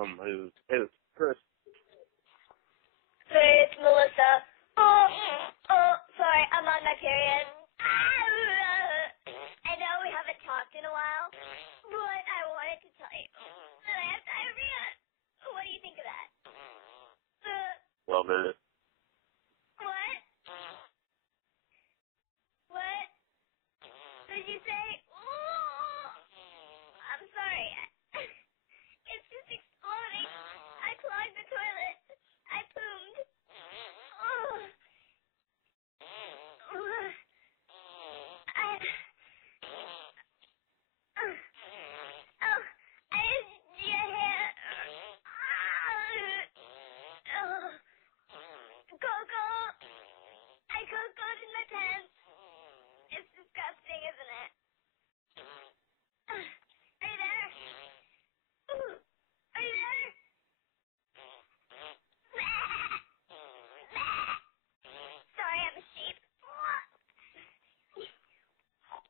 Who's Chris? Hey, it's Melissa. Oh, sorry, I'm on my period. I know we haven't talked in a while, but I wanted to tell you that I have diarrhea. What do you think of that? Love it. What? What? Did you say? I'm sorry. It's just exploding. I clogged the toilet. I poomed. I have Giahea. Coco. I Coco'd in my pants. It's disgusting, isn't it? Are you there? Are you there? Sorry, I'm a sheep.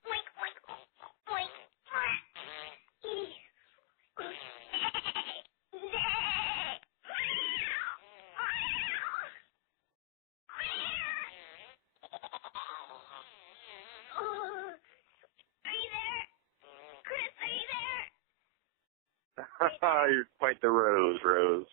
Oink, oink, oink. Are you there? Chris, are you there? You're quite the Rose.